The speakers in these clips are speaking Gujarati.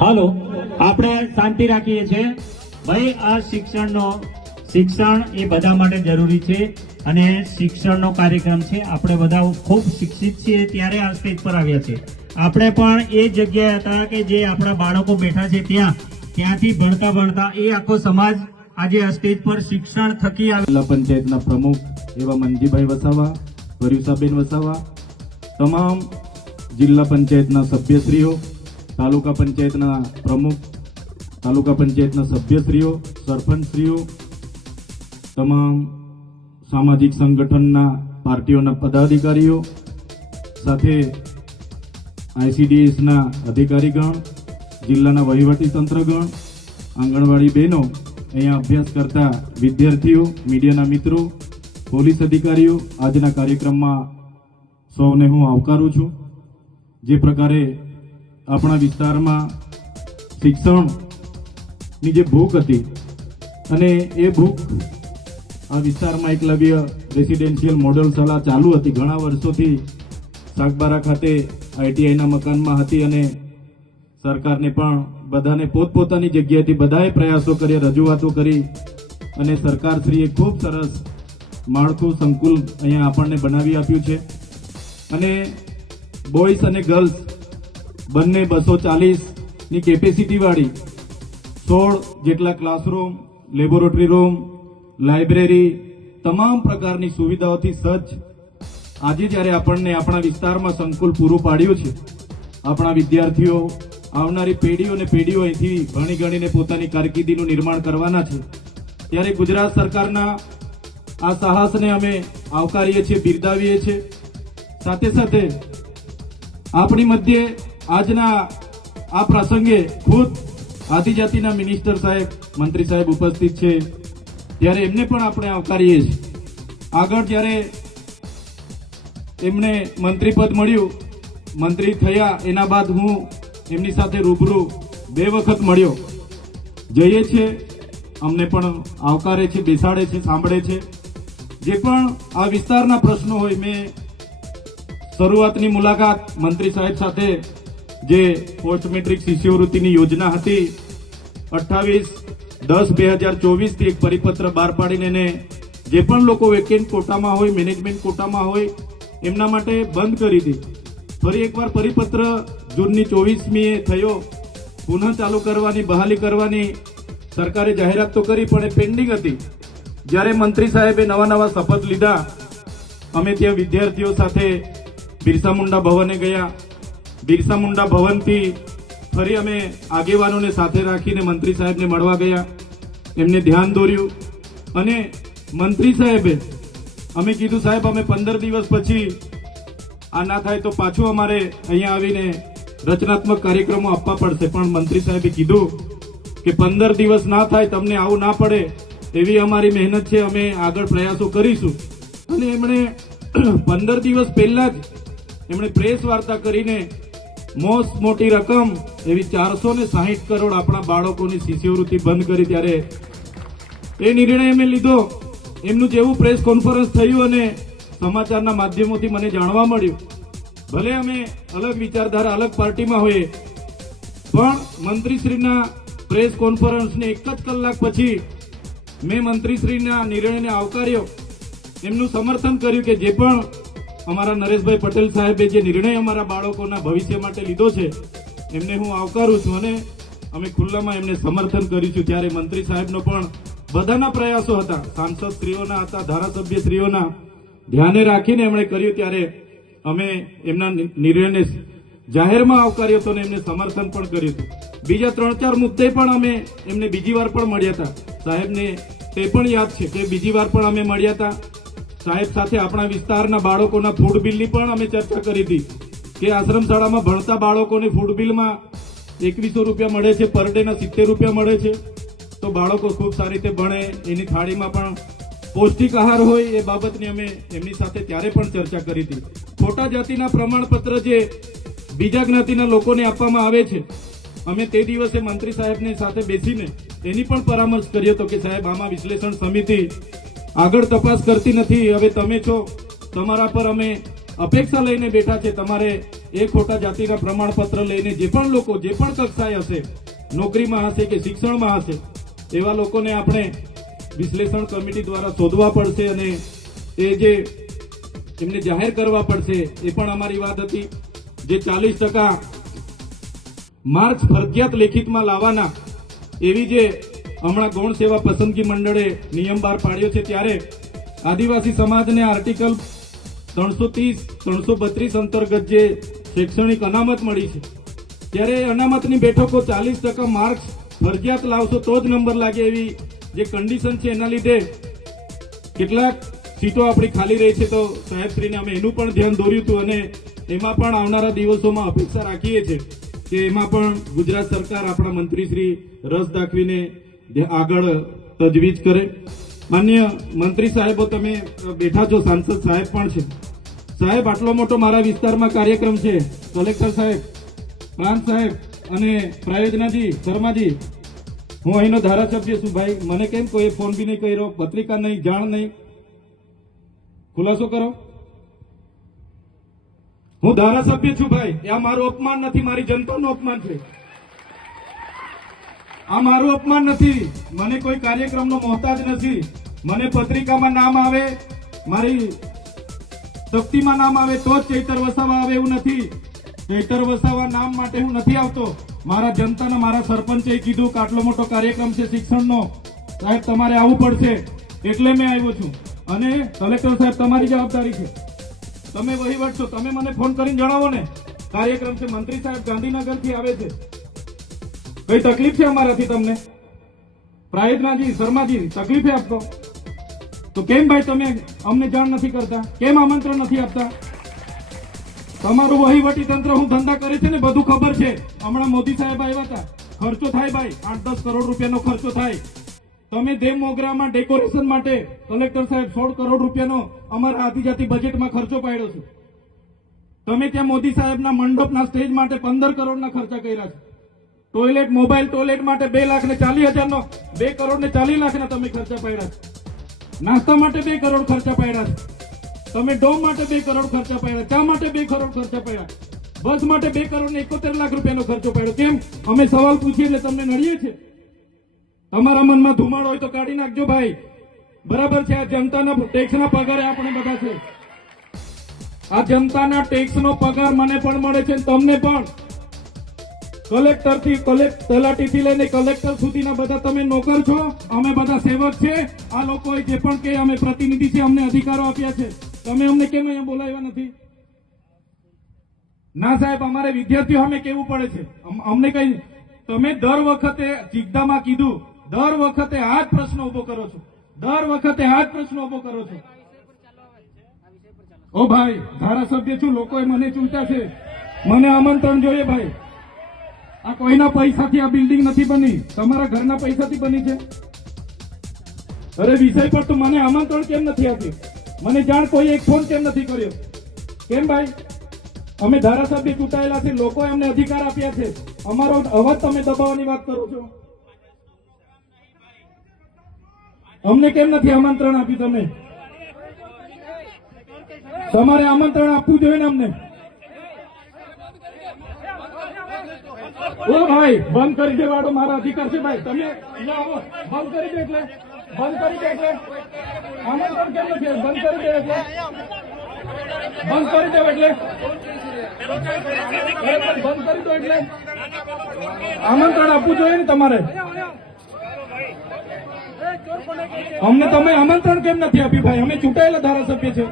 હાલો, આપણે શાંતિ રાખીએ છીએ ભાઈ. આ શિક્ષણ એ બધા માટે જરૂરી છે અને શિક્ષણનો કાર્યક્રમ છે. આપણે બધા ખૂબ શિક્ષિત છીએ ત્યારે આ સ્ટેજ પર આવ્યા છે. આપણે પણ એ જગ્યાએ હતા કે જે આપણા બાળકો બેઠા છે ત્યાંથી ભણતા એ આખો સમાજ આજે આ સ્ટેજ પર શિક્ષણ થકી જિલ્લા પંચાયતના પ્રમુખ એવા મનજીભાઈ વસાવા, વરુસાબેન વસાવા, તમામ જિલ્લા પંચાયતના સભ્યશ્રીઓ, તાલુકા પંચાયતના પ્રમુખ, તાલુકા પંચાયતના સભ્યશ્રીઓ, સરપંચશ્રીઓ, તમામ સામાજિક સંગઠનના પાર્ટીઓના પદાધિકારીઓ, સાથે ICDSના અધિકારીગણ, જિલ્લાના વહીવટી તંત્રગણ, આંગણવાડી બહેનો, અહીંયા અભ્યાસ કરતા વિદ્યાર્થીઓ, મીડિયાના મિત્રો, પોલીસ અધિકારીઓ, આજના કાર્યક્રમમાં સૌને હું આવકારું છું. જે પ્રકારે આપણા વિસ્તારમાં શિક્ષણની જે ભૂખ હતી અને એ ભૂખ આ વિસ્તારમાં એકલવ્ય રેસિડેન્શિયલ મોડેલ શાળા ચાલુ હતી, ઘણા વર્ષોથી સાગબારા ખાતે ITIના મકાનમાં હતી અને સરકારને પણ બધાને પોતપોતાની જગ્યાએથી બધાએ પ્રયાસો કર્યા, રજૂઆતો કરી અને સરકારશ્રીએ ખૂબ સરસ માળખું સંકુલ અહીંયા આપણને બનાવી આપ્યું છે. અને બોયઝ અને ગર્લ્સ બંને 240ની કેપેસિટી વાળી 16 જેટલા ક્લાસરૂમ, લેબોરેટરી રૂમ, લાઇબ્રેરી, તમામ પ્રકારની સુવિધાઓથી સજ્જ આજે જ્યારે આપણને આપણા વિસ્તારમાં સંકુલ પૂરું પાડ્યું છે, આપણા વિદ્યાર્થીઓ, આવનારી પેઢીઓ અહીંથી ભણી ગણીને પોતાની કારકિર્દીનું નિર્માણ કરવાના છે, ત્યારે ગુજરાત સરકારના આ સાહસને અમે આવકારીએ છીએ, બિરદાવીએ છીએ. સાથે સાથે આપણી મધ્યે આજના આ પ્રસંગે ખુદ આદિજાતિના મિનિસ્ટર સાહેબ, મંત્રી સાહેબ ઉપસ્થિત છે, ત્યારે એમને પણ આપણે આવકારીએ છીએ. આગળ જ્યારે એમને મંત્રી પદ મળ્યું, મંત્રી થયા એના બાદ હું એમની સાથે રૂબરૂ 2 વખત મળ્યો. જઈએ છે, અમને પણ આવકારે છે, બેસાડે છે, સાંભળે છે. જે પણ આ વિસ્તારના પ્રશ્નો હોય, મેં શરૂઆતની મુલાકાત મંત્રી સાહેબ સાથે જે પોસ્ટ મેટ્રિક શિષ્યવૃત્તિની યોજના હતી 28/10/2024થી એક પરિપત્ર બહાર પાડીને એને જે પણ લોકો વેકેન્ટ કોટામાં હોય, મેનેજમેન્ટ કોટામાં હોય, એમના માટે બંધ કરી દીધી. ફરી એકવાર પરિપત્ર જૂનની 24મીએ થયો, પુનઃ ચાલુ કરવાની, બહાલી કરવાની સરકારે જાહેરાત તો કરી પણ એ પેન્ડિંગ હતી. જ્યારે મંત્રી સાહેબે નવા શપથ લીધા, અમે ત્યાં વિદ્યાર્થીઓ સાથે બિરસા મુંડા ભવને ગયા. બિરસા મુંડા ભવનથી ફરી અમે આગેવાનોને સાથે રાખીને મંત્રી સાહેબને મળવા ગયા, એમને ધ્યાન દોર્યું અને મંત્રી સાહેબે અમે કીધું, સાહેબ અમે 15 દિવસ પછી આ ના થાય તો પાછું અમારે અહીંયા આવીને રચનાત્મક કાર્યક્રમો આપવા પડશે. પણ મંત્રી સાહેબે કીધું કે 15 દિવસ ના થાય, તમને આવું ના પડે એવી અમારી મહેનત છે, અમે આગળ પ્રયાસો કરીશું. અને એમણે 15 દિવસ પહેલા જ એમણે પ્રેસ વાર્તા કરીને મોટી રકમ એવી 460 કરોડ આપણા બાળકોની શિષ્યવૃત્તિ બંધ કરી. ત્યારે એ નિર્ણય અમે લીધો. એમનું જેવું પ્રેસ કોન્ફરન્સ થયું અને સમાચારના માધ્યમોથી મને જાણવા મળ્યું, ભલે અમે અલગ વિચારધારા, અલગ પાર્ટીમાં હોઈએ, પણ મંત્રીશ્રીના પ્રેસ કોન્ફરન્સને 1 જ કલાક પછી મેં મંત્રીશ્રીના નિર્ણયને આવકાર્યો, એમનું સમર્થન કર્યું કે જે પણ અમારા નરેશભાઈ પટેલ સાહેબે જે નિર્ણય અમારા બાળકોના ભવિષ્ય માટે લીધો છે એમને હું આવકારું છું અને અમે ખુલ્લામાં એમને સમર્થન કરીશું. ત્યારે મંત્રી સાહેબનો પણ બધાના પ્રયાસો હતા, સાંસદ શ્રીઓના હતા, ધારાસભ્ય શ્રીઓના ધ્યાને રાખીને એમણે કર્યું. ત્યારે અમે એમના નિર્ણયને જાહેરમાં આવકાર્યો હતો અને એમને સમર્થન પણ કર્યું હતું. બીજા 3-4 મુદ્દે પણ અમે એમને બીજી વાર પણ મળ્યા હતા. સાહેબને તે પણ યાદ છે કે બીજી વાર પણ અમે મળ્યા હતા. સાહેબ સાથે આપણા વિસ્તારના બાળકોના ફૂડ બિલની પણ અમે ચર્ચા કરી હતી કે આશ્રમ શાળામાં ભણતા બાળકોને ફૂડ બિલમાં 2100 રૂપિયા મળે છે, પર ડેના 70 રૂપિયા મળે છે. તો બાળકો ખૂબ સારી રીતે ભણે, એની થાળીમાં પણ પૌષ્ટિક આહાર હોય, એ બાબતની અમે એમની સાથે ત્યારે પણ ચર્ચા કરી હતી. ખોટા જાતિના પ્રમાણપત્ર જે બીજા જ્ઞાતિના લોકોને આપવામાં આવે છે, અમે તે દિવસે મંત્રી સાહેબની સાથે બેસીને એની પણ પરામર્શ કર્યો હતો કે સાહેબ આમાં વિશ્લેષણ સમિતિ આગળ તપાસ કરતી નથી, હવે તમે છો, તમારા પર અમે અપેક્ષા લઈને બેઠા છે. તમારે એ ખોટા જાતિના પ્રમાણપત્ર લઈને જે પણ લોકો જે પણ કક્ષાએ હશે, નોકરીમાં હશે કે શિક્ષણમાં હશે, એવા લોકોને આપણે વિશ્લેષણ કમિટી દ્વારા શોધવા પડશે અને એ જે એમને જાહેર કરવા પડશે. એ પણ અમારી વાત હતી. જે 40% માર્ક્સ ફરજિયાત લેખિતમાં લાવવાના એવી જે હમણાં ગૌણ સેવા પસંદગી મંડળે નિયમ બહાર પાડ્યો છે, ત્યારે આદિવાસી સમાજને આર્ટિકલ 330-332 અંતર્ગત જે શૈક્ષણિક અનામત મળી છે, ત્યારે એ અનામતની બેઠકો 40% માર્ક્સ ફરજિયાત લાવશો તો જ નંબર લાગે એવી જે કન્ડિશન છે, એના લીધે કેટલાક સીટો આપણી ખાલી રહી છે. તો સાહેબશ્રીને અમે એનું પણ ધ્યાન દોર્યું હતું અને એમાં પણ આવનારા દિવસોમાં અપેક્ષા રાખીએ છીએ કે એમાં પણ ગુજરાત સરકાર આપણા મંત્રીશ્રી રસ દાખવીને આગળ તજવીજ કરે. માન્ય મંત્રી સાહેબો, તમે બેઠા છો, સાંસદ સાહેબ પણ છે. સાહેબ, આટલો મોટો મારા વિસ્તારમાં કાર્યક્રમ છે. કલેક્ટર સાહેબ, પ્રાંત સાહેબ અને પ્રાયોજનાજી, શર્માજી, હું અહીંનો ધારાસભ્ય છું ભાઈ. મને કેમ કોઈ ફોન બી નહીં કર્યો, પત્રિકા નહીં, જાણ નહીં, ખુલાસો કરો. હું ધારાસભ્ય છું ભાઈ. આ મારું અપમાન નથી, મારી જનતાનું અપમાન છે. આ મારું અપમાન નથી. મને કોઈ કાર્યક્રમનો મોહતાજ નથી. મને પત્રિકામાં નામ આવે, મારી તકતીમાં નામ આવે તો જ ચૈતર વસાવા આવે એવું નથી. ચૈતર વસાવા નામ માટે હું નથી આવતો. મારા જનતાના, મારા સરપંચે કીધું કે આટલો મોટો કાર્યક્રમ છે શિક્ષણનો, સાહેબ તમારે આવવું પડશે, એટલે મેં આવ્યો છું. અને કલેક્ટર સાહેબ, તમારી જવાબદારી છે. તમે વહીવટ છો, તમે મને ફોન કરીને જણાવો ને કાર્યક્રમ છે. મંત્રી સાહેબ ગાંધીનગરથી આવે છે, કઈ તકલીફ છે અમારાથી તમને? પ્રાયોજનાજી, શર્માજી, તકલીફ છે આપતો તો કેમ ભાઈ તમે અમને જાણ નથી કરતા? કેમ આમંત્રણ નથી આપતા? તમારું વહીવટી તંત્ર, હું ધંધા કરે છે ને બધું ખબર છે. હમણાં મોદી સાહેબ આવ્યા હતા, ખર્ચો થાય ભાઈ, 8-10 કરોડ રૂપિયાનો ખર્ચો થાય. તમે દેવ મોગરામાં ડેકોરેશન માટે કલેક્ટર સાહેબ 16 કરોડ રૂપિયાનો અમારા આદિજાતિ બજેટમાં ખર્ચો પાડ્યો છે. તમે ત્યાં મોદી સાહેબના મંડપના સ્ટેજ માટે 15 કરોડના ખર્ચા કર્યા છે. ટોયલેટ, મોબાઈલ ટોયલેટ માટે 2,40,000નો, 2 કરોડ ને 40 લાખના તમે ખર્ચા પાડ્યા છે. નાસ્તા માટે 2 કરોડ ખર્ચા પાડ્યા છે. તમે ડોમ માટે 2 કરોડ ખર્ચા પાડ્યા, ચા માટે 2 કરોડ ખર્ચા પાડ્યા, બસ માટે 2 કરોડ ને 71 લાખ રૂપિયાનો ખર્ચો પાડ્યો. કેમ? અમે સવાલ પૂછીએ એટલે તમને નડીએ છે? તમારા મનમાં ધુમાડો હોય તો કાઢી નાખજો ભાઈ. બરાબર છે, આ જનતાના ટેક્સના પગારે આપણે બધા છે. આ જનતાના ટેક્સનો પગાર મને પણ મળે છે, તમને પણ. કલેક્ટરથી તલાટીથી લઈને કલેક્ટર સુધીના બધા તમે નોકર છો, અમે બધા સેવક છે. આ લોકોએ જે પણ કે અમે પ્રતિનિધિ છે, અમને અધિકારો આપ્યા છે. તમે અમને કેમ અહીંયા બોલાવ્યા નથી? ના સાહેબ, અમારે વિદ્યાર્થીઓ અમે કેવું પડે છે. અમને કઈ, તમે દર વખતે ચિકદામાં કીધું, દર વખતે આ જ પ્રશ્ન ઉભો કરો છો, દર વખતે આ જ પ્રશ્ન ઉભો કરો છો. ઓ ભાઈ, ધારાસભ્ય છું, લોકોએ મને ચૂંટ્યા છે, મને આમંત્રણ જોઈએ ભાઈ. આ કોઈના પૈસાથી આ બિલ્ડિંગ નથી બની, તમારા ઘરના પૈસાથી બની છે. અરે વિષય પર તો મને આમંત્રણ કેમ નથી આપ્યું? મને જાણ કોઈ એક ફોન કેમ નથી કર્યો? કેમ ભાઈ? અમે ધારાસભ્ય ચૂંટાયેલા છે, લોકોએ અમને અધિકાર આપ્યા છે, અમારો અવાજ તમે દબાવવાની વાત કરો છો. અમને કેમ નથી આમંત્રણ આપ્યું? તમે તમારે આમંત્રણ આપવું જોઈએ ને અમને. ઓ ભાઈ, બંધ કરી દેવાડો, મારા અધિકાર છે ભાઈ. તમે આવો, બંધ કરી દે એટલે, બંધ કરી દે એટલે આમંત્રણ કેમ નથી? બંધ કરી દે એટલે, બંધ કરી દો એટલે, બંધ કરી દો એટલે આમંત્રણ આપવું જોઈએ ને તમારે. અમને તમે આમંત્રણ કેમ નથી આપ્યું ભાઈ? અમે ચૂંટાયેલા ધારાસભ્ય છે,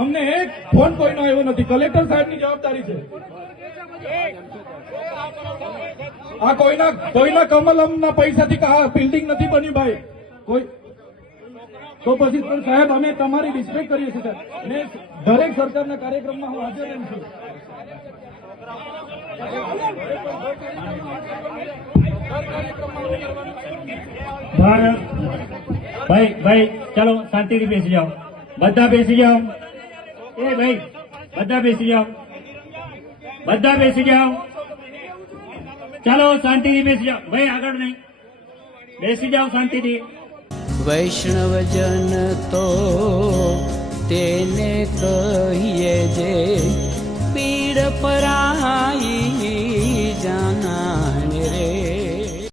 અમને એક ફોન કોઈનો આવ્યો નથી. કલેક્ટર સાહેબની જવાબદારી છે. આ કોઈના કમલમના પૈસાથી આ બિલ્ડિંગ નથી બન્યું ભાઈ. કોઈ તો પછી પણ સાહેબ, અમે તમારી રિસ્પેક્ટ કરીએ છીએ અને દરેક સરકારના કાર્યક્રમમાં હું હાજર રહું છું. ભાઈ ચાલો શાંતિથી બેસી જાઓ, બધા બેસી જાઓ. એ ભાઈ, બધા બેસી જાઓ, બધા બેસી જાઓ. ચાલો શાંતિથી બેસી જાઓ ભાઈ, આગળ નહીં, બેસી જાઓ શાંતિથી. વૈષ્ણવજન તો તેને કહીએ જે પીડ પરાઈ જાનાને રે